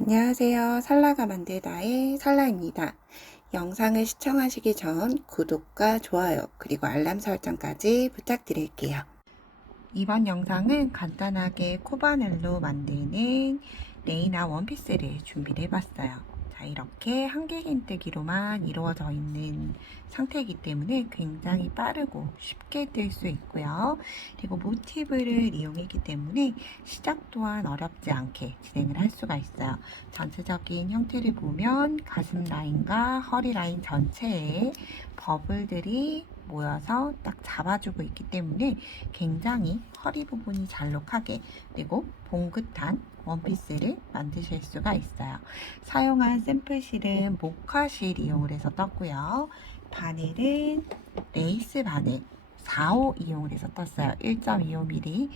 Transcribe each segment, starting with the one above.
안녕하세요. 살라가 만들다의 살라입니다. 영상을 시청하시기 전 구독과 좋아요 그리고 알람 설정까지 부탁드릴게요. 이번 영상은 간단하게 코바늘로 만드는 레이나 원피스를 준비를 해봤어요. 자, 이렇게 한길긴뜨기로만 이루어져 있는 상태이기 때문에 굉장히 빠르고 쉽게 뜰 수 있고요. 그리고 모티브를 이용했기 때문에 시작 또한 어렵지 않게 진행을 할 수가 있어요. 전체적인 형태를 보면 가슴 라인과 허리 라인 전체에 버블들이 모여서 딱 잡아주고 있기 때문에 굉장히 허리 부분이 잘록하게 그리고 봉긋한 원피스를 만드실 수가 있어요. 사용한 샘플 실은 모카실 이용을 해서 떴고요. 바늘은 레이스 바늘 4호 이용을 해서 떴어요. 1.25mm.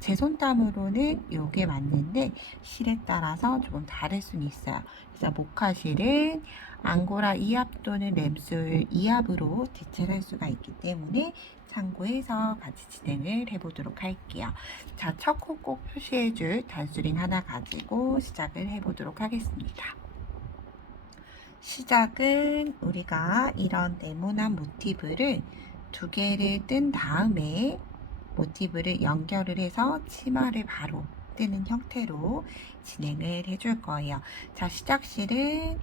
제 손땀으로는 이게 맞는데 실에 따라서 조금 다를 수는 있어요. 그래서 모카실은 앙고라 2합 또는 램술 2합으로 대체를 할 수가 있기 때문에 참고해서 같이 진행을 해보도록 할게요. 자, 첫 코 꼭 표시해줄 단수링 하나 가지고 시작을 해보도록 하겠습니다. 시작은 우리가 이런 네모난 모티브를 두 개를 뜬 다음에 모티브를 연결을 해서 치마를 바로 뜨는 형태로 진행을 해줄 거예요. 자, 시작실은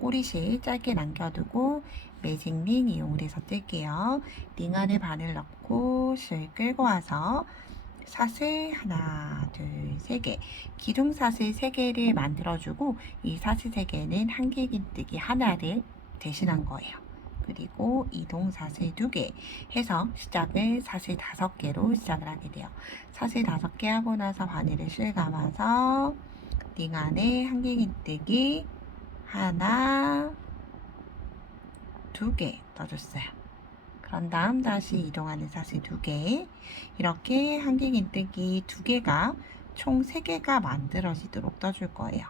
꼬리실 짧게 남겨두고 매직링 이용을 해서 뜰게요. 링 안에 바늘 넣고 실 끌고 와서 사슬 하나, 둘, 세 개, 기둥 사슬 세 개를 만들어주고 이 사슬 세 개는 한길긴뜨기 하나를 대신한 거예요. 그리고 이동 사슬 2개 해서 시작을 사슬 5개로 시작을 하게 돼요. 사슬 5개 하고 나서 바늘을 실 감아서 링 안에 한길긴뜨기 하나, 2개 넣어줬어요. 그런 다음 다시 이동하는 사슬 2개, 이렇게 한길긴뜨기 2개가 총 3개가 만들어지도록 떠줄 거예요.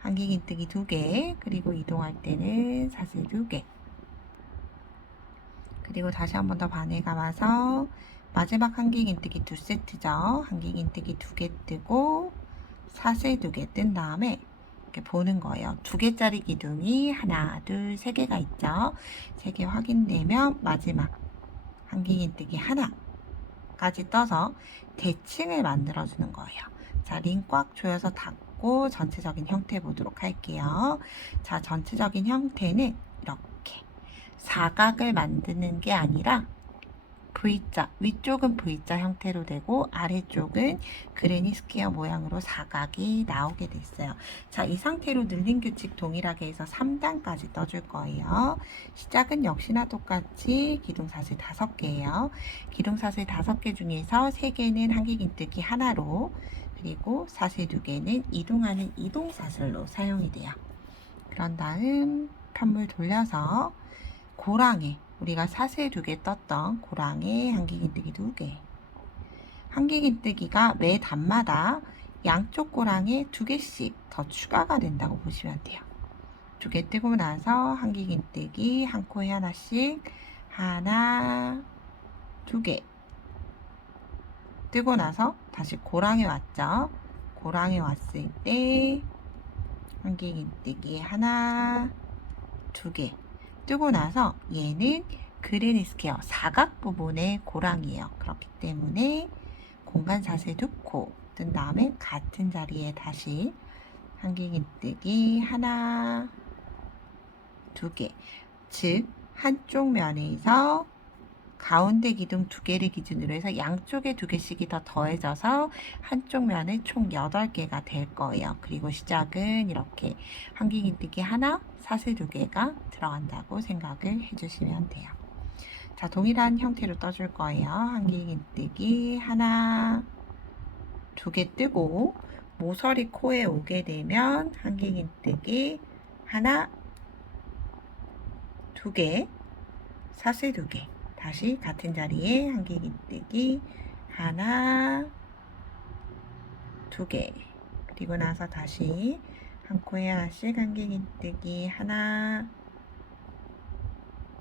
한길긴뜨기 2개, 그리고 이동할 때는 사슬 2개, 그리고 다시 한 번 더 바늘 감아서 마지막 한길긴뜨기 2세트죠. 한길긴뜨기 2개 뜨고 사슬 2개 뜬 다음에 이렇게 보는 거예요. 2개짜리 기둥이 하나, 둘, 3개가 있죠. 3개 확인되면 마지막 한길긴뜨기 하나까지 떠서 대칭을 만들어 주는 거예요. 자, 링 꽉 조여서 닫고 전체적인 형태 보도록 할게요. 자, 전체적인 형태는 이렇게 사각을 만드는 게 아니라 V자, 위쪽은 V자 형태로 되고 아래쪽은 그레니 스퀘어 모양으로 사각이 나오게 됐어요. 자, 이 상태로 늘림 규칙 동일하게 해서 3단까지 떠줄 거예요. 시작은 역시나 똑같이 기둥사슬 5개예요. 기둥사슬 5개 중에서 3개는 한길긴뜨기 하나로, 그리고 사슬 2개는 이동하는 이동사슬로 사용이 돼요. 그런 다음 편물 돌려서 고랑에 우리가 사슬 2개 떴던 고랑에 한길긴뜨기 2개, 한길긴뜨기가 매 단마다 양쪽 고랑에 2개씩 더 추가가 된다고 보시면 돼요. 2개 뜨고 나서 한길긴뜨기 한 코에 하나씩 하나, 2개 뜨고 나서 다시 고랑에 왔죠. 고랑에 왔을 때 한길긴뜨기 하나, 2개 뜨고 나서 얘는 그레니 스퀘어 사각 부분의 고랑이에요. 그렇기 때문에 공간 사슬 2코 뜬 다음에 같은 자리에 다시 한길긴뜨기 하나, 2개, 즉 한쪽 면에서 가운데 기둥 2개를 기준으로 해서 양쪽에 2개씩이 더 더해져서 한쪽 면에 총 8개가 될 거예요. 그리고 시작은 이렇게 한길긴뜨기 하나, 사슬 2개가 들어간다고 생각을 해주시면 돼요. 자, 동일한 형태로 떠줄 거예요. 한길긴뜨기 하나, 2개 뜨고 모서리 코에 오게 되면 한길긴뜨기 하나, 2개, 사슬 2개, 다시 같은 자리에 한길긴뜨기 하나, 2개, 그리고 나서 다시 한 코에 하나씩 한길긴뜨기 하나,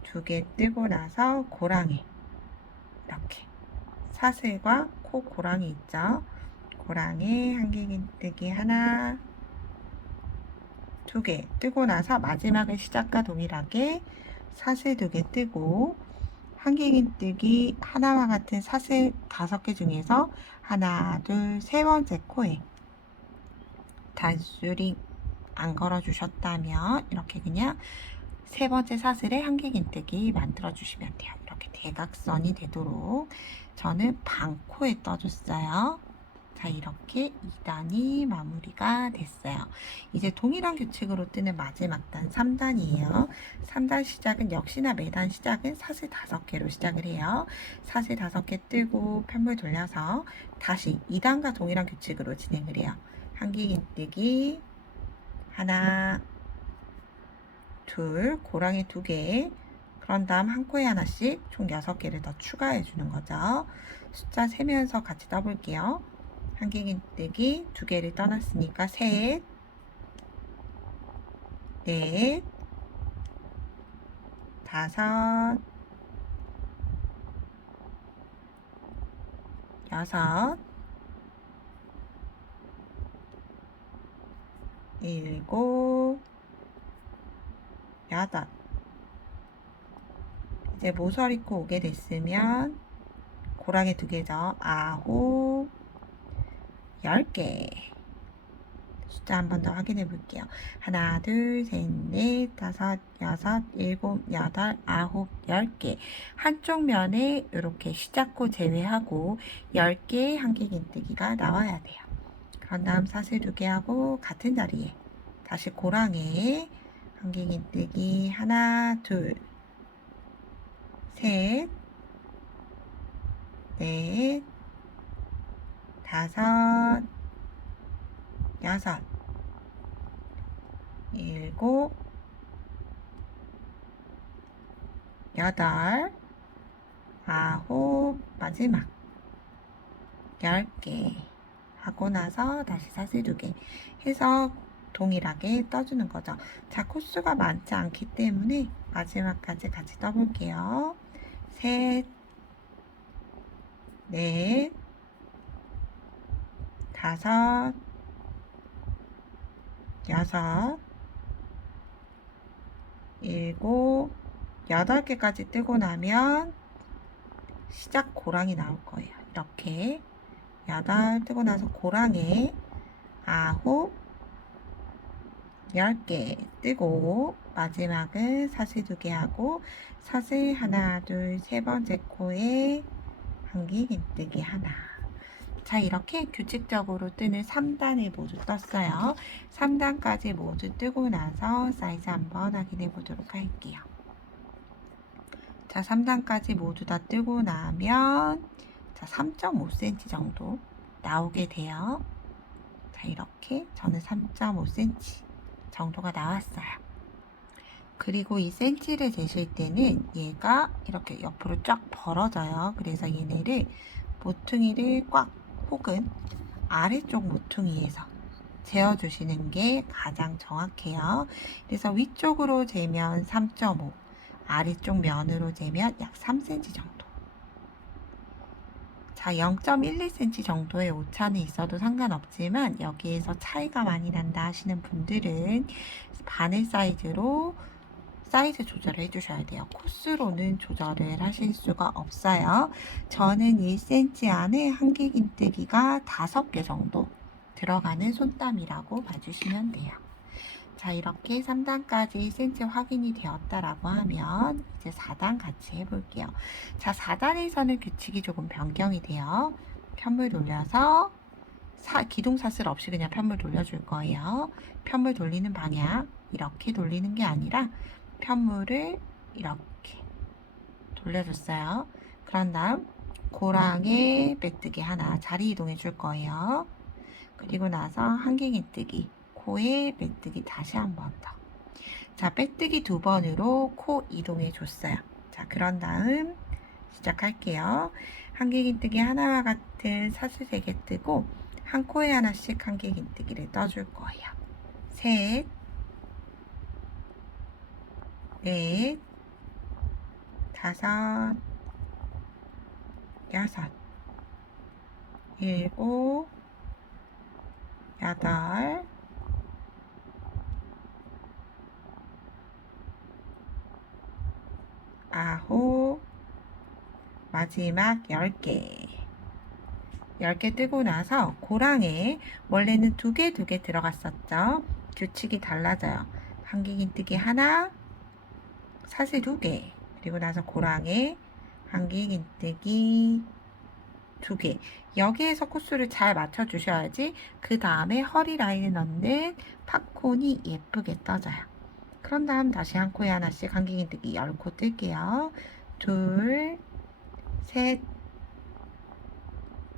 2개 뜨고 나서 고랑이, 이렇게 사슬과 코 고랑이 있죠. 고랑에 한길긴뜨기 하나, 2개 뜨고 나서 마지막에 시작과 동일하게 사슬 2개 뜨고 한길긴뜨기 하나와 같은 사슬 5개 중에서 하나, 둘, 세 번째 코에 단수링 안 걸어주셨다면 이렇게 그냥 세 번째 사슬에 한길긴뜨기 만들어 주시면 돼요. 이렇게 대각선이 되도록 저는 반코에 떠줬어요. 자, 이렇게 2단이 마무리가 됐어요. 이제 동일한 규칙으로 뜨는 마지막 단 3단이에요. 3단 시작은 역시나 매단 시작은 사슬 5개로 시작을 해요. 사슬 5개 뜨고 편물 돌려서 다시 2단과 동일한 규칙으로 진행을 해요. 한길긴뜨기 하나, 둘, 고랑이 2개, 그런 다음 한 코에 하나씩 총 6개를 더 추가해 주는 거죠. 숫자 세면서 같이 떠볼게요. 한길긴뜨기 2개를 떠났으니까 셋, 넷, 다섯, 여섯, 일곱, 여덟. 이제 모서리코 오게 됐으면 고랑이 2개죠. 9, 10개. 숫자 한 번 더 확인해 볼게요. 하나, 둘, 셋, 넷, 다섯, 여섯, 일곱, 여덟, 아홉, 10개. 한쪽 면에 이렇게 시작코 제외하고 10개의 한길긴뜨기가 나와야 돼요. 그런 다음 사슬 2개 하고 같은 자리에 다시 고랑에 한길긴뜨기 하나, 둘, 셋, 넷, 다섯, 여섯, 일곱, 여덟, 아홉, 마지막 10개 하고 나서 다시 사슬 2개 해서 동일하게 떠주는 거죠. 자, 코수가 많지 않기 때문에 마지막까지 같이 떠볼게요. 셋, 넷, 다섯, 여섯, 일곱, 8개까지 뜨고 나면 시작 고랑이 나올 거예요. 이렇게 8 뜨고 나서 고랑에 9, 10개 뜨고 마지막은 사슬 2개 하고 사슬 하나, 둘, 세 번째 코에 한길긴뜨기 하나. 자, 이렇게 규칙적으로 뜨는 3단을 모두 떴어요. 3단까지 모두 뜨고 나서 사이즈 한번 확인해 보도록 할게요. 자, 3단까지 모두 다 뜨고 나면 자, 3.5cm 정도 나오게 돼요. 자, 이렇게 저는 3.5cm 정도가 나왔어요. 그리고 이 cm를 재실 때는 얘가 이렇게 옆으로 쫙 벌어져요. 그래서 얘네를 모퉁이를 꽉 혹은 아래쪽 모퉁이에서 재어주시는 게 가장 정확해요. 그래서 위쪽으로 재면 3.5, 아래쪽 면으로 재면 약 3cm 정도. 자, 0.12cm 정도의 오차는 있어도 상관없지만 여기에서 차이가 많이 난다 하시는 분들은 바늘 사이즈로 사이즈 조절을 해주셔야 돼요. 코스로는 조절을 하실 수가 없어요. 저는 1cm 안에 한길긴뜨기가 5개 정도 들어가는 손땀이라고 봐주시면 돼요. 자, 이렇게 3단까지 cm 확인이 되었다라고 하면 이제 4단 같이 해볼게요. 자, 4단에서는 규칙이 조금 변경이 돼요. 편물 돌려서 기둥사슬 없이 그냥 편물 돌려줄 거예요. 편물 돌리는 방향 이렇게 돌리는 게 아니라 편물을 이렇게 돌려줬어요. 그런 다음 고랑에 빼뜨기 하나 자리 이동해 줄 거예요. 그리고 나서 한길긴뜨기 코에 빼뜨기 다시 한 번 더. 자, 빼뜨기 2번으로 코 이동해 줬어요. 자, 그런 다음 시작할게요. 한길긴뜨기 하나와 같은 사슬 3개 뜨고 한 코에 하나씩 한길긴뜨기를 떠줄 거예요. 셋, 넷, 다섯, 여섯, 일곱, 여덟, 9, 마지막 10개. 10개 뜨고 나서 고랑에 원래는 2개, 2개 들어갔었죠. 규칙이 달라져요. 한길긴뜨기 하나, 사슬 2개. 그리고 나서 고랑에 한길긴뜨기 2개. 여기에서 코스를 잘 맞춰주셔야지 그 다음에 허리 라인에 넣는 팝콘이 예쁘게 떠져요. 그런 다음 다시 한 코에 하나씩 한길긴뜨기 10코 뜰게요. 둘, 셋,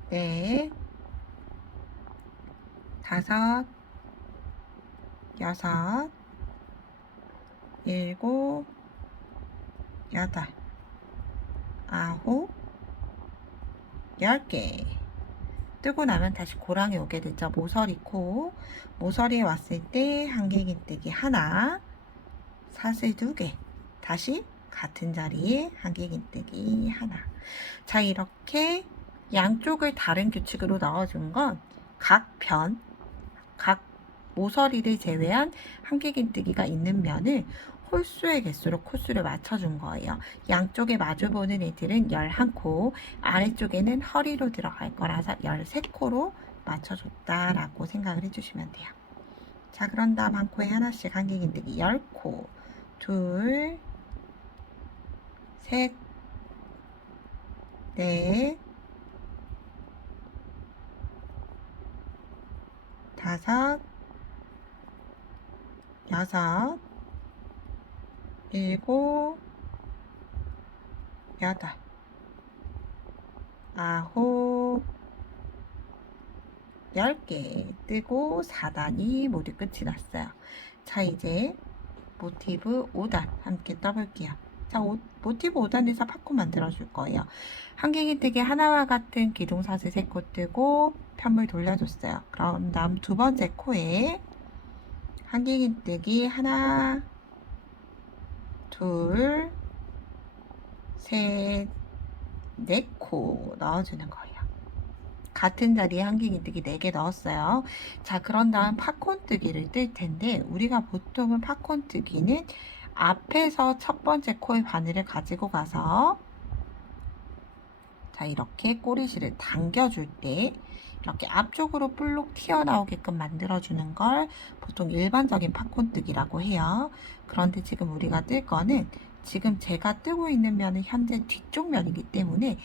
넷, 다섯, 여섯, 일곱, 여덟, 아홉, 10개. 뜨고 나면 다시 고랑에 오게 되죠. 모서리 코. 모서리에 왔을 때 한길긴뜨기 하나, 사슬 2개. 다시 같은 자리에 한길긴뜨기 하나. 자, 이렇게 양쪽을 다른 규칙으로 넣어준 건 각 모서리를 제외한 한길긴뜨기가 있는 면을 홀수의 개수로 코수를 맞춰준 거예요. 양쪽에 마주보는 애들은 11코, 아래쪽에는 허리로 들어갈 거라서 13코로 맞춰줬다라고 생각을 해주시면 돼요. 자, 그런 다음 한 코에 하나씩 한길긴뜨기 10코. 둘, 셋, 넷, 다섯, 여섯, 일곱, 여덟, 아홉, 10개 뜨고 4단이 모두 끝이 났어요. 자, 이제 모티브 5단 함께 떠볼게요. 자, 모티브 5단에서 팝콘 만들어 줄 거예요. 한길긴뜨기 하나와 같은 기둥사슬 3코 뜨고 편물 돌려줬어요. 그럼 다음 두 번째 코에 한길긴뜨기 하나, 둘, 셋, 4코 넣어주는 거예요. 같은 자리에 한길긴뜨기 4개 넣었어요. 자, 그런 다음 팝콘뜨기를 뜰 텐데 우리가 보통은 팝콘뜨기는 앞에서 첫 번째 코의 바늘을 가지고 가서 자, 이렇게 꼬리실을 당겨줄 때 이렇게 앞쪽으로 볼록 튀어나오게끔 만들어주는 걸 보통 일반적인 팝콘뜨기라고 해요. 그런데 지금 우리가 뜰 거는 지금 제가 뜨고 있는 면은 현재 뒤쪽 면이기 때문에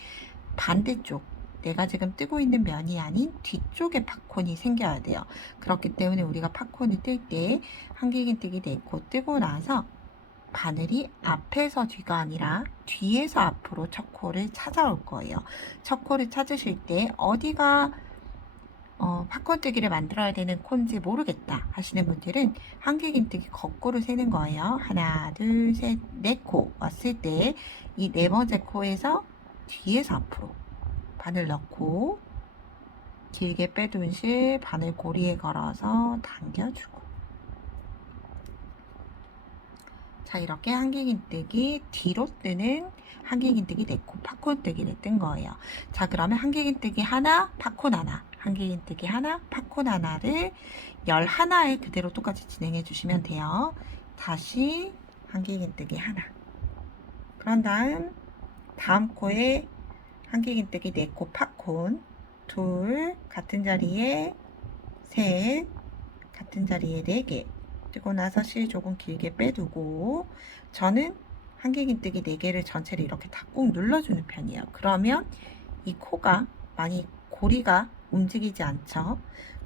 반대쪽, 내가 지금 뜨고 있는 면이 아닌 뒤쪽에 팝콘이 생겨야 돼요. 그렇기 때문에 우리가 팝콘을 뜰 때 한길긴뜨기 4코 뜨고 나서 바늘이 앞에서 뒤가 아니라 뒤에서 앞으로 첫 코를 찾아올 거예요. 첫 코를 찾으실 때 어디가 팝콘뜨기를 만들어야 되는 콘지 모르겠다 하시는 분들은 한길긴뜨기 거꾸로 세는 거예요. 하나, 둘, 셋, 4코 왔을 때 이 4번째 코에서 뒤에서 앞으로 바늘 넣고 길게 빼둔 실 바늘 고리에 걸어서 당겨주고 자, 이렇게 한길긴뜨기 뒤로 뜨는 한길긴뜨기 4코 팝콘뜨기를 뜬 거예요. 자, 그러면 한길긴뜨기 하나, 팝콘 하나, 한길긴뜨기 하나, 팝콘 하나를 11에 그대로 똑같이 진행해 주시면 돼요. 다시 한길긴뜨기 하나. 그런 다음 코에 한길긴뜨기 4코 팝콘, 둘, 같은 자리에 셋, 같은 자리에 4개. 뜨고 나서 실 조금 길게 빼두고 저는 한길긴뜨기 4개를 전체를 이렇게 다 꾹 눌러주는 편이에요. 그러면 이 코가 많이 고리가 움직이지 않죠.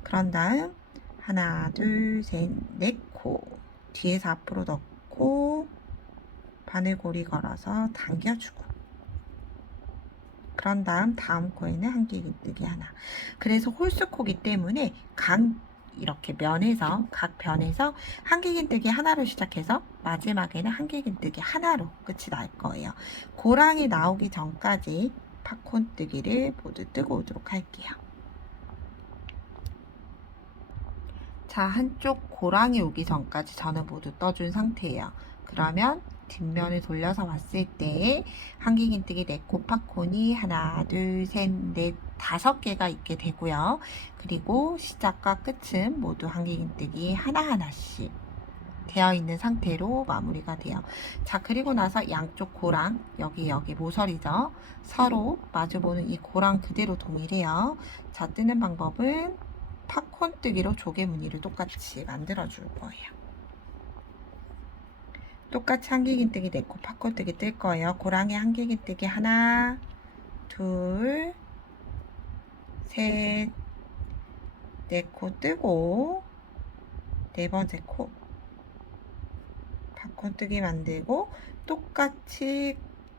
그런 다음 하나, 둘, 셋, 4코 뒤에서 앞으로 넣고 바늘고리 걸어서 당겨주고 그런 다음 코에는 한길긴뜨기 하나. 그래서 홀수코기 때문에 이렇게 각 변에서 한길긴뜨기 하나로 시작해서 마지막에는 한길긴뜨기 하나로 끝이 날 거예요. 고랑이 나오기 전까지 팝콘뜨기를 모두 뜨고 오도록 할게요. 자, 한쪽 고랑이 오기 전까지 저는 모두 떠준 상태예요. 그러면 뒷면을 돌려서 봤을 때 한길긴뜨기 4코 팝콘이 하나, 둘, 셋, 넷, 5개가 있게 되고요. 그리고 시작과 끝은 모두 한길긴뜨기 하나하나씩 되어 있는 상태로 마무리가 돼요. 자, 그리고 나서 양쪽 고랑, 여기 모서리죠. 서로 마주보는 이 고랑 그대로 동일해요. 자, 뜨는 방법은 팝콘 뜨기로 조개 무늬를 똑같이 만들어 줄 거예요. 똑같이 한길긴뜨기 4코 팝콘 뜨기 뜰 거예요. 고랑에 한길긴뜨기 하나, 둘, 셋, 4코 뜨고 4번째 코 팝콘 뜨기 만들고 똑같이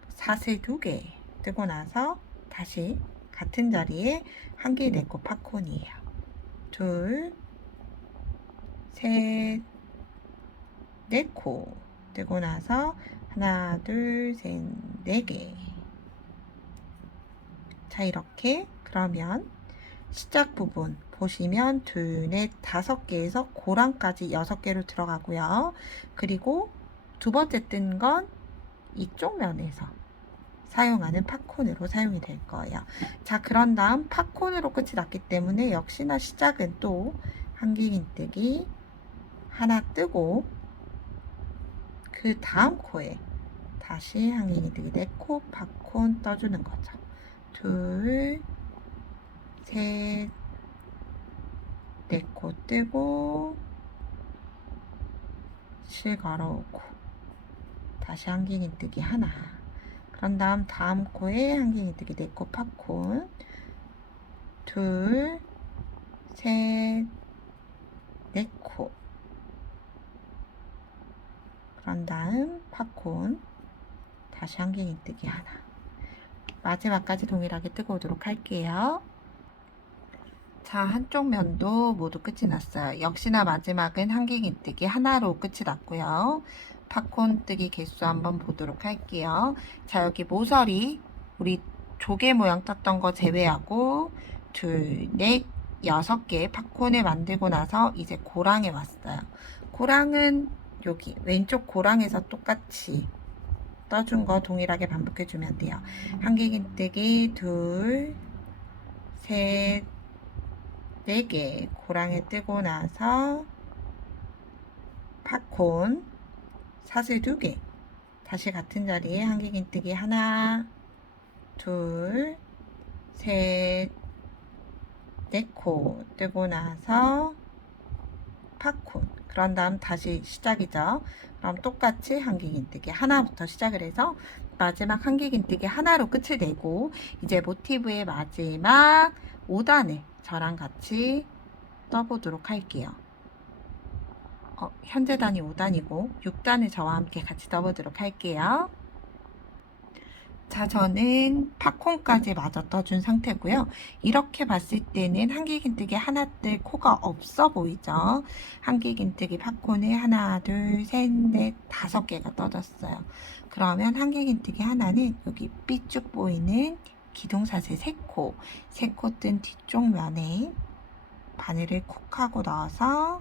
사슬 2개 뜨고 나서 다시 같은 자리에 한길 4코 팝콘이에요. 둘, 셋, 4코 뜨고 나서 하나, 둘, 셋, 4개. 자, 이렇게 그러면 시작 부분 보시면 둘, 넷, 5개에서 고랑까지 6개로 들어가고요. 그리고 두 번째 뜬 건 이쪽 면에서 사용하는 팝콘으로 사용이 될 거예요. 자, 그런 다음 팝콘으로 끝이 났기 때문에 역시나 시작은 또 한길긴뜨기 하나 뜨고 그 다음 코에 다시 한길긴뜨기 4코 팝콘 떠주는 거죠. 둘, 셋, 4코 뜨고 실 걸어오고 다시 한길긴뜨기 하나. 그런 다음 코에 한길긴뜨기 4코 팝콘 둘, 셋, 4코. 그런 다음 팝콘 다시 한길긴뜨기 하나. 마지막까지 동일하게 뜨고 오도록 할게요. 자, 한쪽 면도 모두 끝이 났어요. 역시나 마지막은 한길긴뜨기 하나로 끝이 났고요. 팝콘 뜨기 개수 한번 보도록 할게요. 자, 여기 모서리 우리 조개 모양 떴던 거 제외하고 둘, 넷, 6개 팝콘을 만들고 나서 이제 고랑에 왔어요. 고랑은 여기 왼쪽 고랑에서 똑같이 떠준 거 동일하게 반복해 주면 돼요. 한길긴뜨기 둘, 셋, 4개 고랑에 뜨고 나서 팝콘 사슬 2개 다시 같은 자리에 한길긴뜨기 하나, 둘, 셋, 4코 뜨고 나서 팝콘. 그런 다음 다시 시작이죠. 그럼 똑같이 한길긴뜨기 하나부터 시작을 해서 마지막 한길긴뜨기 하나로 끝을 내고 이제 모티브의 마지막 5단을 저랑 같이 떠보도록 할게요. 현재 단위 5단이고 6단을 저와 함께 같이 떠보도록 할게요. 자, 저는 팝콘까지 마저 떠준 상태고요. 이렇게 봤을 때는 한길긴뜨기 하나 뜰 코가 없어 보이죠? 한길긴뜨기 팝콘에 하나, 둘, 셋, 넷, 5개가 떠졌어요. 그러면 한길긴뜨기 하나는 여기 삐쭉 보이는 기둥사슬 3코, 3코 뜬 뒤쪽 면에 바늘을 콕 하고 넣어서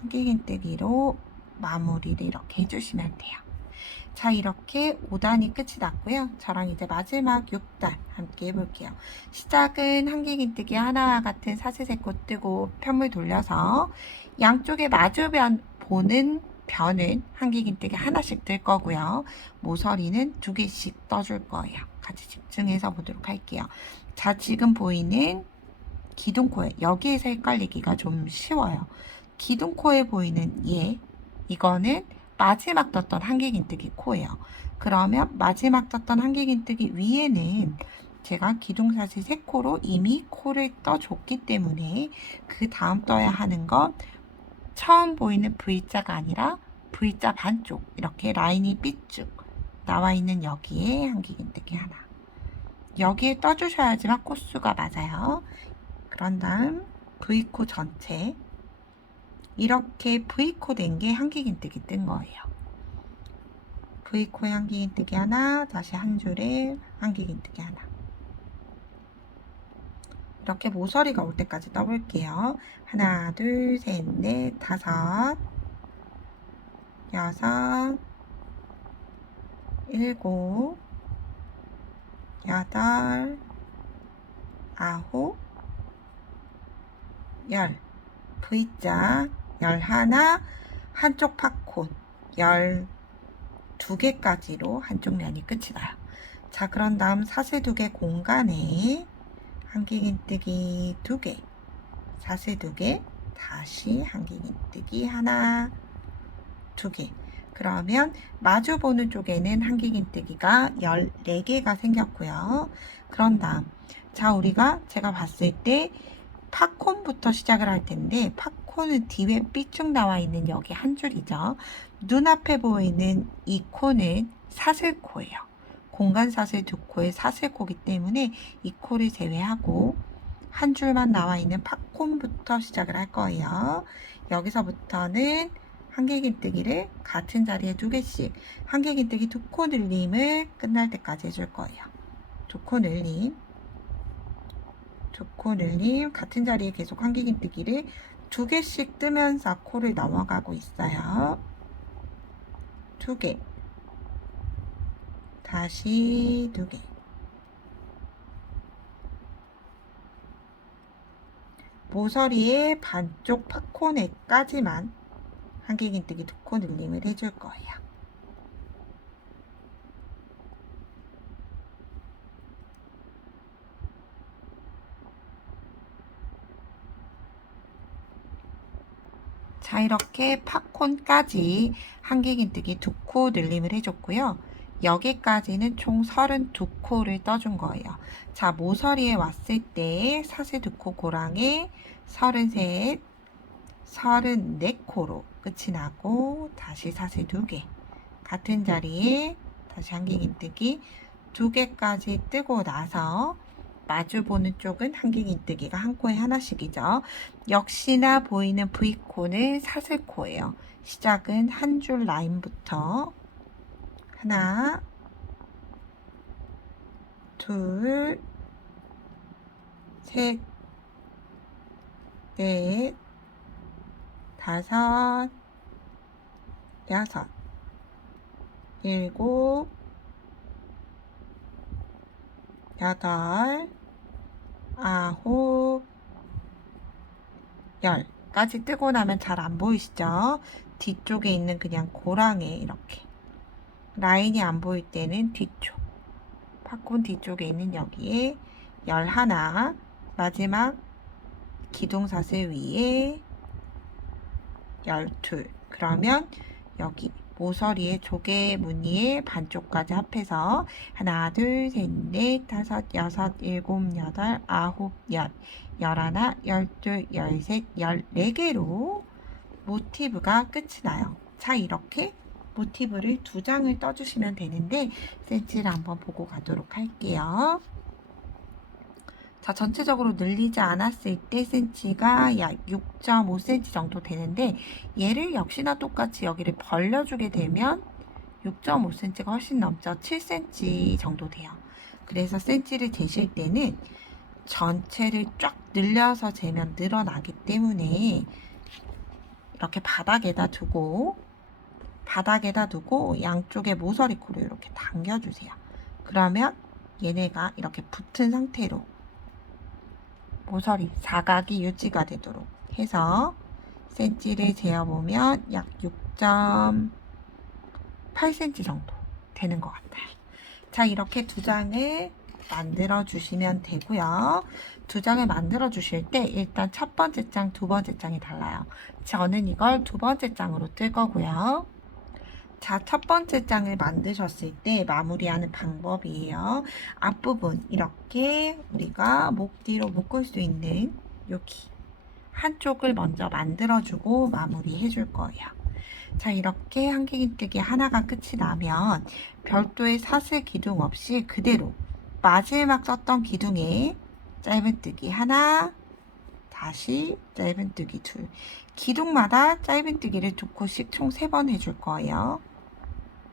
한길긴뜨기로 마무리를 이렇게 해주시면 돼요. 자, 이렇게 5단이 끝이 났고요. 저랑 이제 마지막 6단 함께 해볼게요. 시작은 한길긴뜨기 하나와 같은 사슬 3코 뜨고 편물 돌려서 양쪽에 마주 보는 변은 한길긴뜨기 하나씩 뜰 거고요. 모서리는 2개씩 떠줄 거예요. 같이 집중해서 보도록 할게요. 자, 지금 보이는 기둥코에 여기에서 헷갈리기가 좀 쉬워요. 기둥코에 보이는 이거는 마지막 떴던 한길긴뜨기 코예요. 그러면 마지막 떴던 한길긴뜨기 위에는 제가 기둥사슬 3코로 이미 코를 떠줬기 때문에 그 다음 떠야 하는 건 처음 보이는 V자가 아니라 V자 반쪽 이렇게 라인이 삐쭉 나와 있는 여기에 한길긴뜨기 하나. 여기에 떠주셔야지만 코수가 맞아요. 그런 다음 V코 전체 이렇게 V코 된 게 한길긴뜨기 뜬 거예요. V코에 한길긴뜨기 하나, 다시 한 줄에 한길긴뜨기 하나. 이렇게 모서리가 올 때까지 떠볼게요. 하나, 둘, 셋, 넷, 5, 6, 7, 8, 9, 10. V자 11, 한쪽 팝콘 12개까지로 한쪽 면이 끝이 나요. 자, 그런 다음 사슬 2개 공간에 한길긴뜨기 2개, 사슬 2개, 다시 한길긴뜨기 하나, 2개. 그러면 마주보는 쪽에는 한길긴뜨기가 14개가 생겼고요. 그런 다음, 자, 제가 봤을 때 팝콘부터 시작을 할 텐데, 팝콘은 뒤에 삐쭉 나와 있는 여기 한 줄이죠. 눈앞에 보이는 이 코는 사슬코예요. 공간 사슬 2코의 사슬코기 때문에 이 코를 제외하고 한 줄만 나와 있는 팝콘부터 시작을 할 거예요. 여기서부터는 한길긴뜨기를 같은 자리에 2개씩 한길긴뜨기 2코 늘림을 끝날 때까지 해줄 거예요. 2코 늘림, 2코 늘림, 같은 자리에 계속 한길긴뜨기를 2개씩 뜨면서 코를 넘어가고 있어요. 2개, 다시 2개. 모서리의 반쪽 팝콘에까지만 한길긴뜨기 2코 늘림을 해줄 거예요. 자, 이렇게 팝콘까지 한길긴뜨기 2코 늘림을 해줬고요. 여기까지는 총 32코를 떠준 거예요. 자, 모서리에 왔을 때 사슬 2코 고랑에 33, 34코로 끝이 나고 다시 사슬 2개 같은 자리에 다시 한길긴뜨기 2개까지 뜨고 나서 마주보는 쪽은 한길긴뜨기가 한 코에 하나씩이죠. 역시나 보이는 V코는 사슬코예요. 시작은 한 줄 라인부터 하나, 둘, 셋, 넷, 다섯, 여섯, 일곱, 여덟, 아홉, 열까지 뜨고 나면 잘 안 보이시죠? 뒤쪽에 있는 그냥 고랑에 이렇게 라인이 안 보일 때는 뒤쪽, 팝콘 뒤쪽에 있는 여기에 11, 마지막 기둥사슬 위에 12. 그러면 여기 모서리의 조개 무늬의 반쪽까지 합해서 하나, 둘, 셋, 넷, 다섯, 여섯, 일곱, 여덟, 아홉, 열, 열하나, 열둘, 열셋, 14개로 모티브가 끝이 나요. 자, 이렇게 모티브를 2장을 떠주시면 되는데 센치를 한번 보고 가도록 할게요. 자, 전체적으로 늘리지 않았을 때 센치가 약 6.5cm 정도 되는데 얘를 역시나 똑같이 여기를 벌려주게 되면 6.5cm가 훨씬 넘죠. 7cm 정도 돼요. 그래서 센치를 재실 때는 전체를 쫙 늘려서 재면 늘어나기 때문에 이렇게 바닥에다 두고 양쪽에 모서리 코를 이렇게 당겨주세요. 그러면 얘네가 이렇게 붙은 상태로 모서리 사각이 유지가 되도록 해서 센치를 재어보면 약 6.8cm 정도 되는 것 같아요. 자, 이렇게 2장을 만들어 주시면 되고요. 2장을 만들어 주실 때 일단 첫 번째 장, 두 번째 장이 달라요. 저는 이걸 두 번째 장으로 뜰 거고요. 자, 첫 번째 장을 만드셨을 때 마무리하는 방법이에요. 앞부분 이렇게 우리가 목 뒤로 묶을 수 있는 여기 한쪽을 먼저 만들어주고 마무리해 줄 거예요. 자, 이렇게 한길긴뜨기 하나가 끝이 나면 별도의 사슬 기둥 없이 그대로 마지막 썼던 기둥에 짧은뜨기 하나, 다시 짧은뜨기 둘. 기둥마다 짧은뜨기를 2코씩 총 3번 해줄 거예요.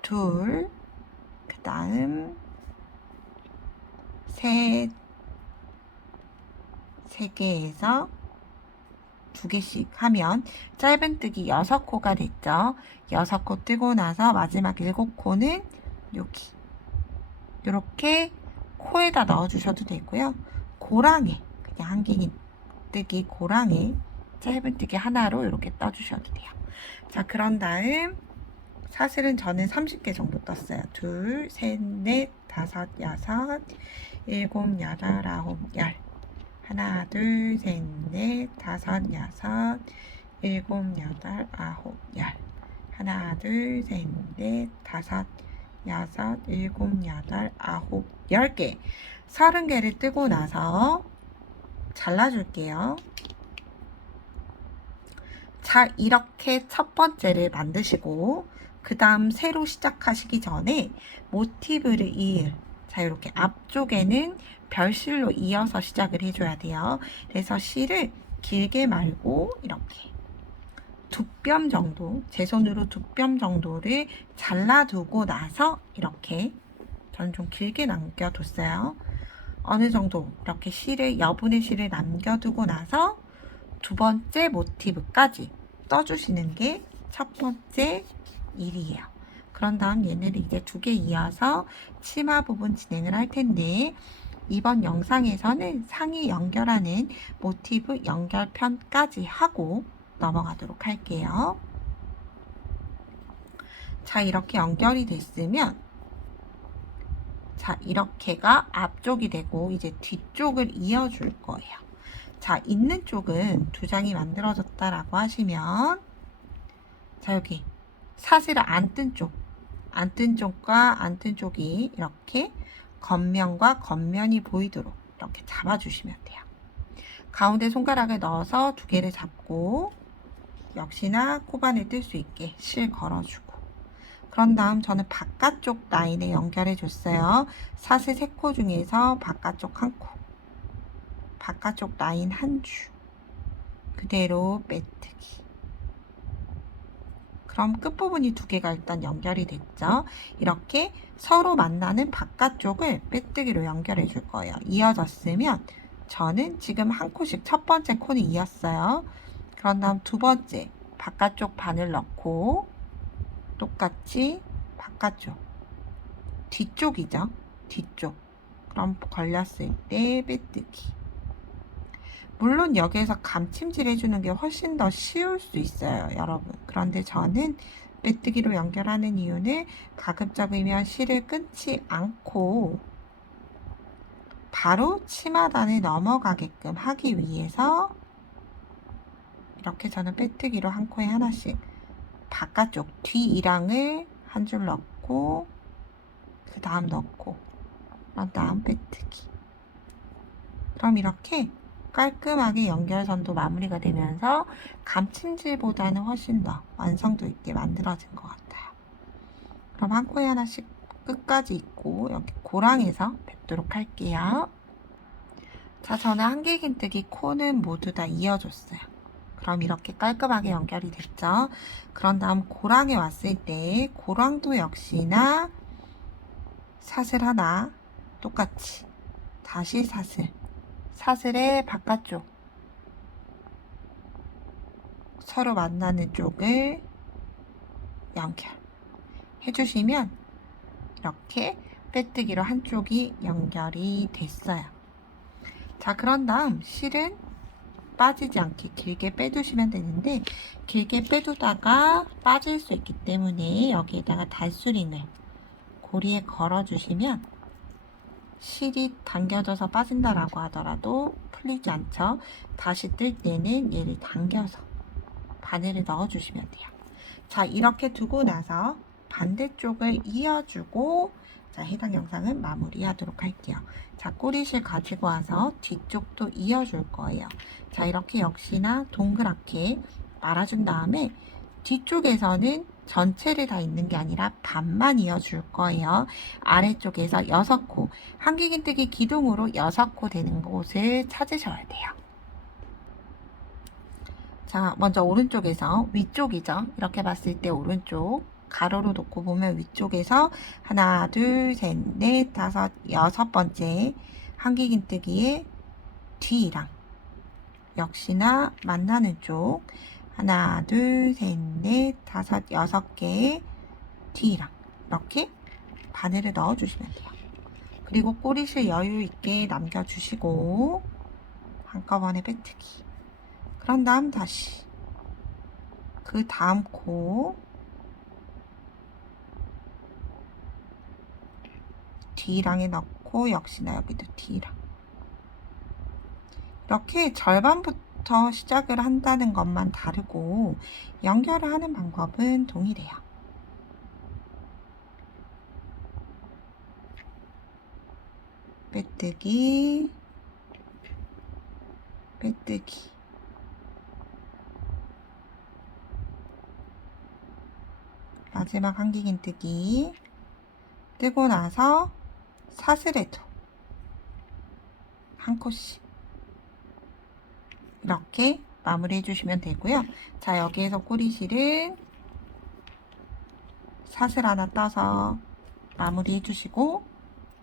둘, 그 다음 셋, 3개에서 2개씩 하면 짧은뜨기 6코가 됐죠. 6코 뜨고 나서 마지막 7코는 여기 이렇게 코에다 넣어주셔도 되고요. 고랑에 그냥 한길긴뜨기 고랑에 짧은뜨기 하나로 이렇게 떠주셔도 돼요. 자, 그런 다음 사슬은 저는 30개 정도 떴어요. 둘, 셋, 넷, 다섯, 여섯, 일곱, 여덟, 아홉, 열. 하나, 둘, 셋, 넷, 다섯, 여섯, 일곱, 여덟, 아홉, 열. 하나, 둘, 셋, 넷, 다섯, 여섯, 일곱, 여덟, 아홉, 10개. 30개를 뜨고 나서 잘라줄게요. 자, 이렇게 첫 번째를 만드시고 그 다음 새로 시작하시기 전에 모티브를 이을, 자, 이렇게 앞쪽에는 별실로 이어서 시작을 해줘야 돼요. 그래서 실을 길게 말고 이렇게 두 뼘 정도, 제 손으로 두 뼘 정도를 잘라두고 나서 이렇게 저는 좀 길게 남겨뒀어요. 어느 정도 이렇게 실을, 여분의 실을 남겨두고 나서 두 번째 모티브까지 떠주시는 게 첫 번째 일이에요. 그런 다음 얘네를 이제 두 개 이어서 치마 부분 진행을 할 텐데, 이번 영상에서는 상의 연결하는 모티브 연결편까지 하고 넘어가도록 할게요. 자, 이렇게 연결이 됐으면, 자, 이렇게가 앞쪽이 되고 이제 뒤쪽을 이어줄 거예요. 자, 있는 쪽은 두 장이 만들어졌다라고 하시면, 자, 여기 사슬을 안 뜬 쪽, 안 뜬 쪽과 안 뜬 쪽이 이렇게 겉면과 겉면이 보이도록 이렇게 잡아주시면 돼요. 가운데 손가락을 넣어서 두 개를 잡고 역시나 코바늘 뜰 수 있게 실 걸어주고, 그런 다음 저는 바깥쪽 라인에 연결해 줬어요. 사슬 3코 중에서 바깥쪽 1코, 바깥쪽 라인 한 줄, 그대로 빼뜨기. 그럼 끝부분이 두 개가 일단 연결이 됐죠. 이렇게 서로 만나는 바깥쪽을 빼뜨기로 연결해 줄 거예요. 이어졌으면 저는 지금 한 코씩 첫 번째 코는 이었어요. 그런 다음 두 번째 바깥쪽 바늘 넣고 똑같이 바깥쪽, 뒤쪽이죠. 뒤쪽. 그럼 걸렸을 때 빼뜨기. 물론 여기에서 감침질 해주는 게 훨씬 더 쉬울 수 있어요, 여러분. 그런데 저는 빼뜨기로 연결하는 이유는 가급적이면 실을 끊지 않고 바로 치마단에 넘어가게끔 하기 위해서 이렇게 저는 빼뜨기로 한 코에 하나씩 바깥쪽 뒤 이랑을 한 줄 넣고 그 다음 넣고 그 다음 빼뜨기. 그럼 이렇게 깔끔하게 연결선도 마무리가 되면서 감침질보다는 훨씬 더 완성도 있게 만들어진 것 같아요. 그럼 한 코에 하나씩 끝까지 있고 여기 고랑에서 뵙도록 할게요. 자, 저는 한길긴뜨기 코는 모두 다 이어줬어요. 그럼 이렇게 깔끔하게 연결이 됐죠. 그런 다음 고랑에 왔을 때 고랑도 역시나 사슬 하나 똑같이 다시 사슬의 바깥쪽 서로 만나는 쪽을 연결 해주시면 이렇게 빼뜨기로 한쪽이 연결이 됐어요. 자, 그런 다음 실은 빠지지 않게 길게 빼두시면 되는데, 길게 빼두다가 빠질 수 있기 때문에 여기에다가 달수링을 고리에 걸어주시면 실이 당겨져서 빠진다라고 하더라도 풀리지 않죠. 다시 뜰 때는 얘를 당겨서 바늘을 넣어주시면 돼요. 자, 이렇게 두고 나서 반대쪽을 이어주고, 자, 해당 영상은 마무리하도록 할게요. 자, 꼬리실 가지고 와서 뒤쪽도 이어줄 거예요. 자, 이렇게 역시나 동그랗게 말아준 다음에 뒤쪽에서는 전체를 다 있는 게 아니라 반만 이어줄 거예요. 아래쪽에서 6코, 한길긴뜨기 기둥으로 6코 되는 곳을 찾으셔야 돼요. 자, 먼저 오른쪽에서 위쪽이죠. 이렇게 봤을 때 오른쪽 가로로 놓고 보면 위쪽에서 하나, 둘, 셋, 넷, 다섯, 여섯 번째 한길긴뜨기의 뒤랑 역시나 만나는 쪽 하나, 둘, 셋, 넷, 다섯, 여섯 개의 뒤랑 이렇게 바늘을 넣어주시면 돼요. 그리고 꼬리실 여유 있게 남겨주시고 한꺼번에 빼뜨기. 그런 다음 다시 그 다음 코 D랑에 넣고 역시나 여기도 D랑 이렇게 절반부터 시작을 한다는 것만 다르고 연결을 하는 방법은 동일해요. 빼뜨기, 빼뜨기. 마지막 한길긴뜨기. 뜨고 나서 사슬에도 한 코씩 이렇게 마무리 해주시면 되고요. 자, 여기에서 꼬리실은 사슬 하나 떠서 마무리 해주시고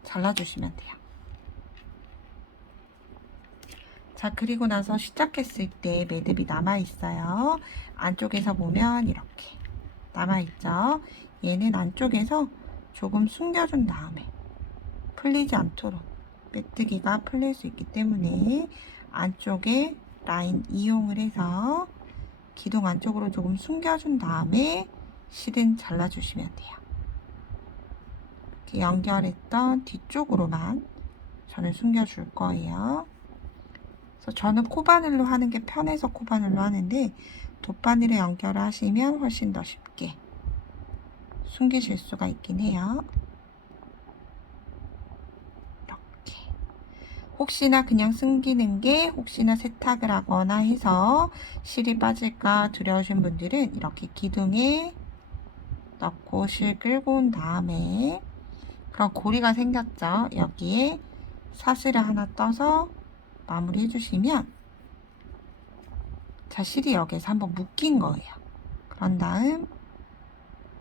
잘라주시면 돼요. 자, 그리고 나서 시작했을 때 매듭이 남아있어요. 안쪽에서 보면 이렇게 남아있죠. 얘는 안쪽에서 조금 숨겨준 다음에 풀리지 않도록 빼뜨기가 풀릴 수 있기 때문에 안쪽에 라인 이용을 해서 기둥 안쪽으로 조금 숨겨준 다음에 실은 잘라주시면 돼요. 이렇게 연결했던 뒤쪽으로만 저는 숨겨줄 거예요. 그래서 저는 코바늘로 하는 게 편해서 코바늘로 하는데 돗바늘에 연결하시면 훨씬 더 쉽게 숨기실 수가 있긴 해요. 이렇게 혹시나 그냥 숨기는 게 혹시나 세탁을 하거나 해서 실이 빠질까 두려우신 분들은 이렇게 기둥에 넣고 실 끌고 온 다음에 그런 고리가 생겼죠. 여기에 사슬을 하나 떠서 마무리 해주시면 자, 실이 여기에서 한번 묶인 거예요. 그런 다음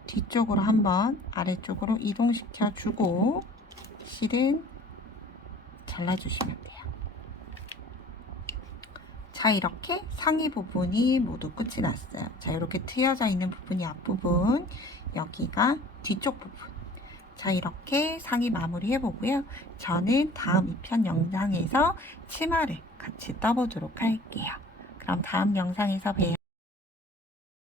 뒤쪽으로 한번 아래쪽으로 이동시켜 주고 실은 잘라주시면 돼요. 자, 이렇게 상의 부분이 모두 끝이 났어요. 자, 이렇게 트여져 있는 부분이 앞부분, 여기가 뒤쪽 부분. 자, 이렇게 상의 마무리 해보고요. 저는 다음 2편 영상에서 치마를 같이 떠보도록 할게요. 그럼 다음 영상에서 봬요.